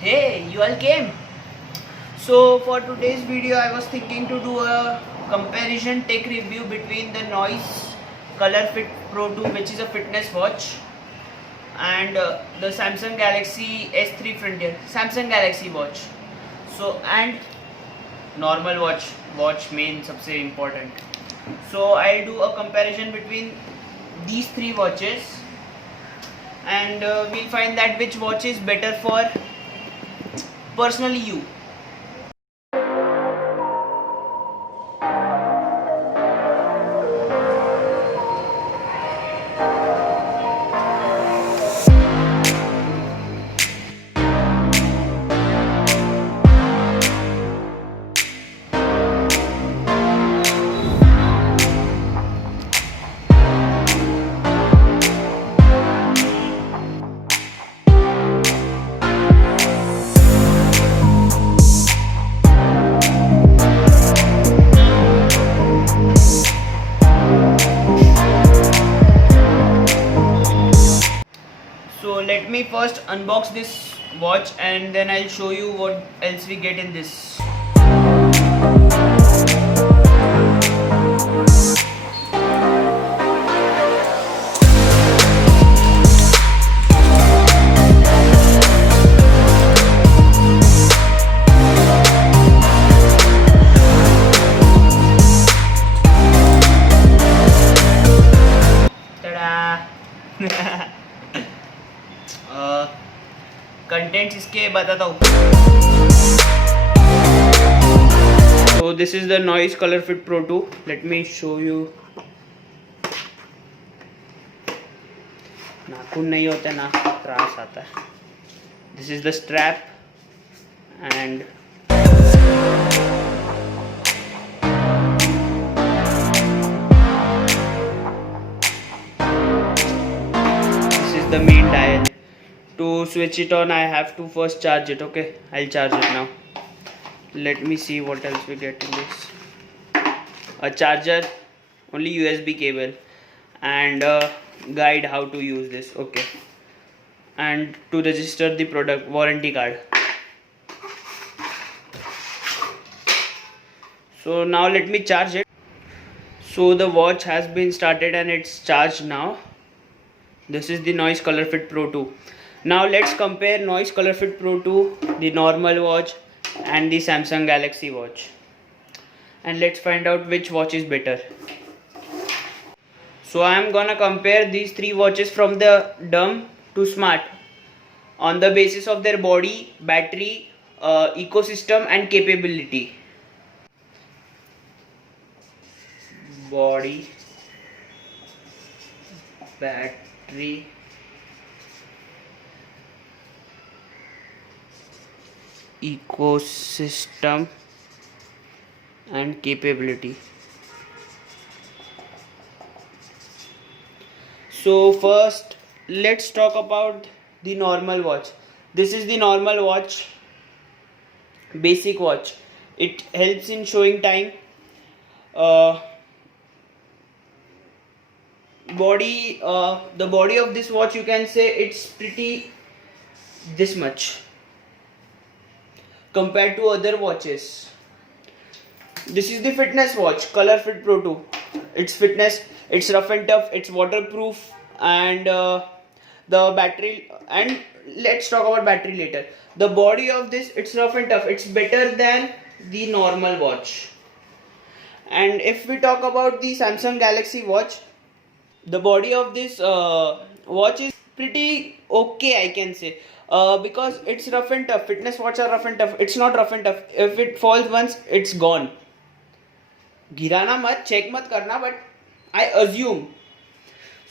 Hey, you all came. So for today's video, I was thinking to do a comparison tech review between the Noise Color Fit Pro 2, which is a fitness watch, and the Samsung Galaxy S3 Frontier, Samsung Galaxy watch. So and normal watch main सबसे important. So I'll do a comparison between these three watches, and we'll find that which watch is better for personally you. So let me first unbox this watch and then I'll show you what else we get in this. Ta-da! Contents इसके बताता हूँ. So this is the Noise Color Fit Pro 2. Let me show you. नाखून नहीं होता ना, त्रास आता है. This is the strap and this is the main dial. To switch it on, I have to first charge it. Okay, I'll charge it now. Let me see what else we get in this. A charger, only USB cable, and a guide how to use this. Okay, and to register the product, warranty card. So now let me charge it. So the watch has been started and it's charged now. This is the Noise Color Fit Pro 2. Now let's compare Noise Color Fit Pro 2, the normal watch, and the Samsung Galaxy watch, and let's find out which watch is better. So I am gonna compare these three watches from the dumb to smart on the basis of their body, battery, ecosystem and capability. Body, battery, ecosystem and capability. So first let's talk about the normal watch. This is the normal watch, basic watch. It helps in showing time. The body of this watch, you can say it's pretty this much compared to other watches. This is the fitness watch, Color Fit Pro 2. It's fitness, it's rough and tough, it's waterproof, and the battery, and let's talk about battery later. The body of this, it's rough and tough, it's better than the normal watch. And if we talk about the Samsung Galaxy watch, the body of this watch is pretty okay, I can say. Because it's rough and tough. Fitness watch are rough and tough. It's not rough and tough. If it falls once, it's gone. गिराना मत, check मत करना, but I assume.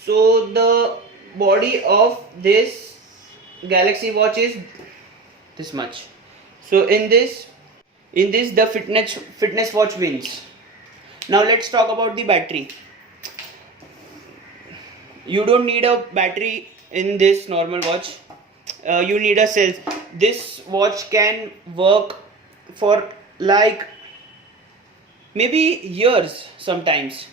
So the body of this Galaxy watch is this much. So in this the fitness watch wins. Now let's talk about the battery. You don't need a battery in this normal watch. You need a cell. This watch can work for like maybe years sometimes.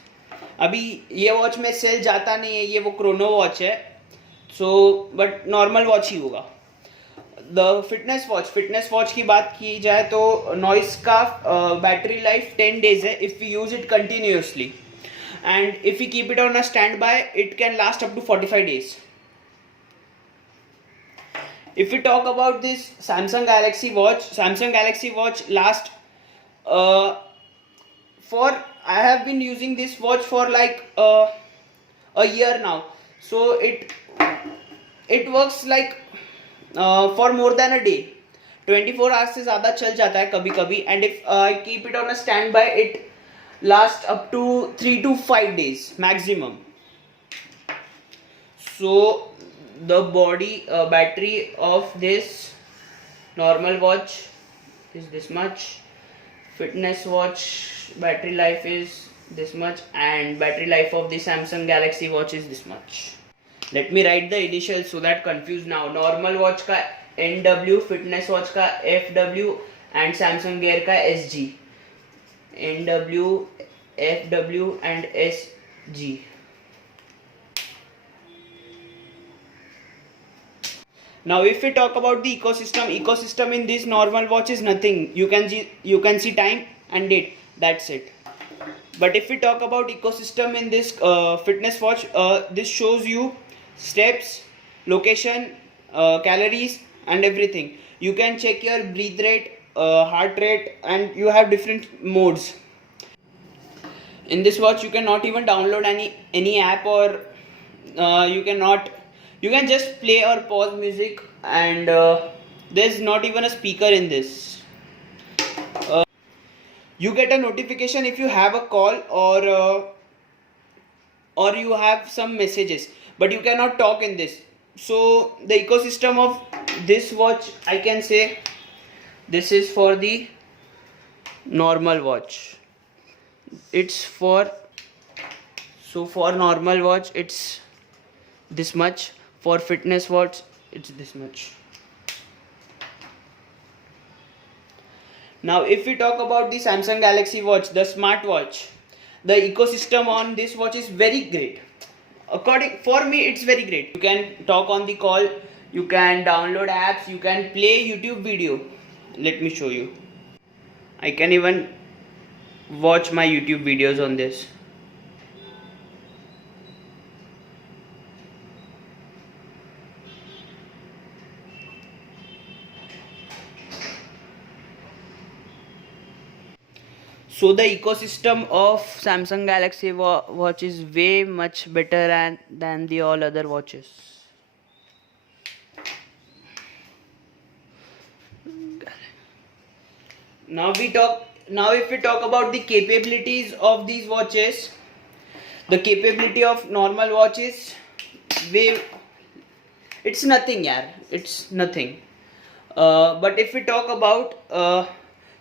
अभी ये watch में cell जाता नहीं है, ये वो Chrono watch है, so but normal watch ही होगा. फिटनेस वॉच की बात की जाए तो नॉइस का बैटरी लाइफ 10 days है if you use it continuously, and if you keep it on a standby it can last up to 45 days. If we talk about this Samsung Galaxy Watch last for I have been using this watch for like a year now, so it works like for more than a day. 24 hours से ज़्यादा चल जाता है कभी कभी, and if I keep it on a standby it last up to 3 to 5 days maximum. So the battery of this normal watch is this much, fitness watch battery life is this much, and battery life of the Samsung Galaxy Watch is this much. Let me write the initials so that confused now. Normal watch का NW, fitness watch का FW and Samsung Gear का SG. NW, FW and SG. Now if we talk about the ecosystem in this normal watch is nothing. You can see time and date, that's it. But if we talk about ecosystem in this fitness watch, this shows you steps, location, calories and everything. You can check your breath rate, heart rate, and you have different modes. In this watch you cannot even download any app, or you can just play or pause music, and there's not even a speaker in this. You get a notification if you have a call or you have some messages, but you cannot talk in this. So the ecosystem of this watch, I can say this is for the normal watch. It's for normal watch it's this much, for fitness watch it's this much. Now if we talk about the Samsung Galaxy Watch, the smartwatch, the ecosystem on this watch is very great. For me it's very great. You can talk on the call, you can download apps, you can play YouTube video. Let me show you. I can even watch my YouTube videos on this. So the ecosystem of Samsung Galaxy Watch is way much better than the all other watches. Now if we talk about the capabilities of these watches, the capability of normal watches, it's nothing, yaar. It's nothing. But if we talk about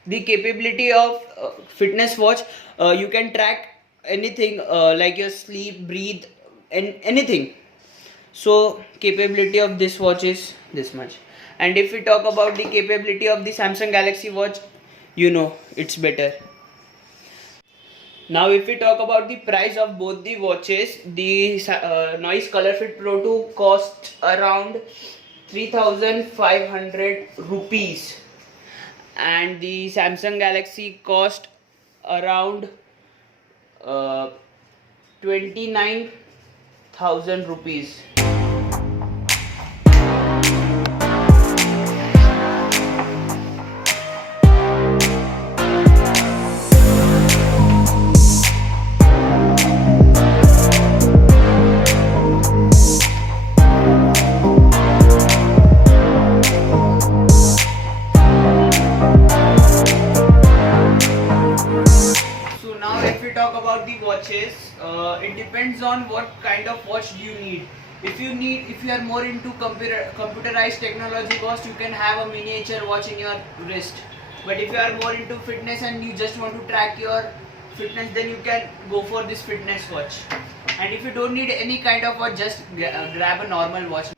the capability of fitness watch, you can track anything like your sleep, breathe, and anything. So capability of this watch is this much. And if we talk about the capability of the Samsung Galaxy Watch, you know it's better. Now if we talk about the price of both the watches, the Noise ColorFit Pro 2 costs around 3,500 rupees, and the Samsung Galaxy cost around 29,000 rupees. Talk about the watches, it depends on what kind of watch you need. If you are more into computerized technology watch, you can have a miniature watch in your wrist. But if you are more into fitness and you just want to track your fitness, then you can go for this fitness watch. And if you don't need any kind of watch, just grab a normal watch.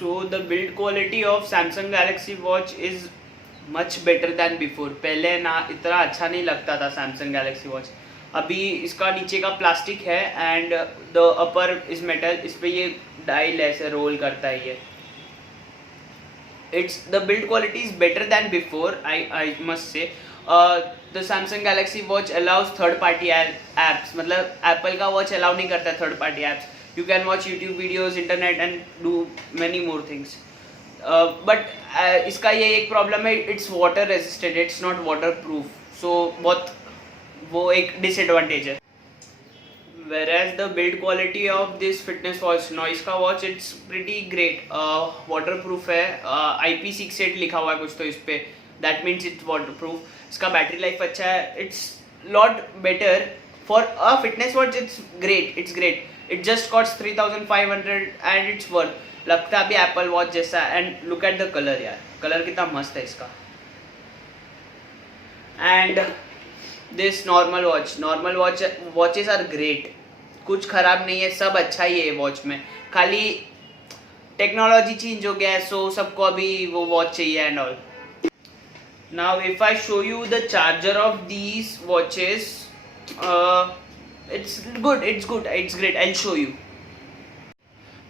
So the build quality of Samsung Galaxy Watch is much better than before. पहले ना इतना अच्छा नहीं लगता था Samsung Galaxy watch. अभी इसका नीचे का प्लास्टिक है and the upper is metal. इस पे ये डायल ऐसे रोल करता है ये. it's the build quality is better than before, I must say. The Samsung Galaxy Watch allows third party apps. मतलब Apple का watch allow नहीं करता third party apps. You can watch YouTube videos, internet and do many more things. But इसका ये एक problem है, it's water resistant, it's not waterproof. So बहुत वो एक disadvantage है. Whereas the build quality of this fitness watch, Noise का watch, it's pretty great. Waterproof है, IP68 लिखा हुआ है कुछ तो इस पे, that means it's waterproof. इसका बैटरी लाइफ अच्छा है, it's lot better for a fitness watch. It's great. It just costs 3,500 and it's worth. लगता है अभी Apple Watch जैसा. And look at the color यार, कलर कितना मस्त है इसका. And this normal watches are great. कुछ खराब नहीं है, सब अच्छा ही है वॉच में. खाली टेक्नोलॉजी चेंज हो गया है, सो सबको अभी वो वॉच चाहिए and all. Now if I show you the charger of these watches, it's great. I'll show you.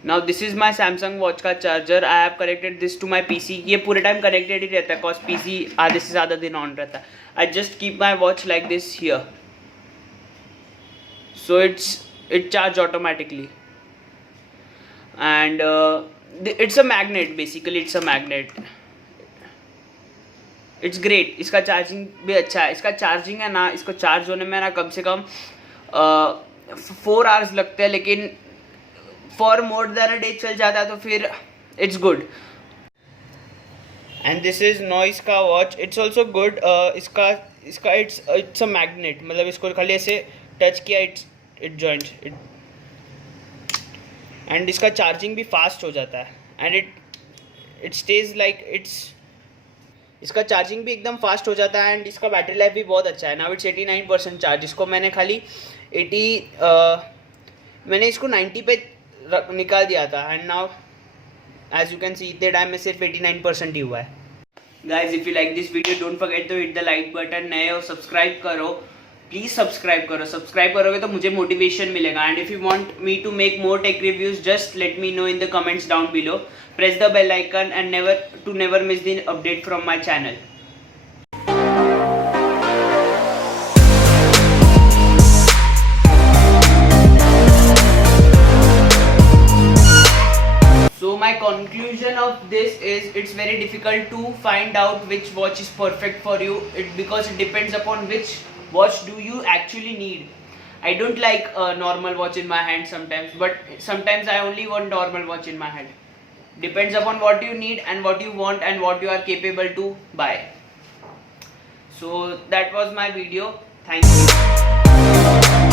Now this is my Samsung watch का charger. I have connected this to my PC. ये पूरे time connected ही रहता है cause PC आधे से ज़्यादा दिन on रहता है. I just keep my watch like this here, so it charge automatically. And it's a magnet, basically it's a magnet. It's great. इसका चार्जिंग भी अच्छा है. इसका चार्जिंग है ना, इसको चार्ज होने में ना कम से कम 4 आवर्स लगते हैं, लेकिन for more than a day चल जाता है, तो फिर it's good. And this is noise का वॉच. It's also good. इसका इट्स अ मैग्नेट, मतलब इसको खाली ऐसे टच किया इट जॉइंट इट, एंड इसका चार्जिंग भी फास्ट हो जाता है. एंड इट स्टेज लाइक इसका चार्जिंग भी एकदम फास्ट हो जाता है. एंड इसका बैटरी लाइफ भी बहुत अच्छा है. Now it's 89% charge. इसको मैंने खाली 80 मैंने इसको 90 पे निकाल दिया था. And now as you can see इतने टाइम में सिर्फ 89% ही हुआ है. Guys if you like this video don't forget to hit the like button. नए हो सब्सक्राइब करो, प्लीज़ सब्सक्राइब करो. सब्सक्राइब करोगे तो मुझे मोटिवेशन मिलेगा. And if you want me to make more tech reviews, just let me know in the comments down below. Press the bell icon and never miss the update from my channel. So my conclusion of this is it's very difficult to find out which watch is perfect for you, because it depends upon which watch do you actually need. I don't like a normal watch in my hand sometimes, but sometimes I only want normal watch in my hand. Depends upon what you need and what you want and what you are capable to buy. So that was my video. Thank you.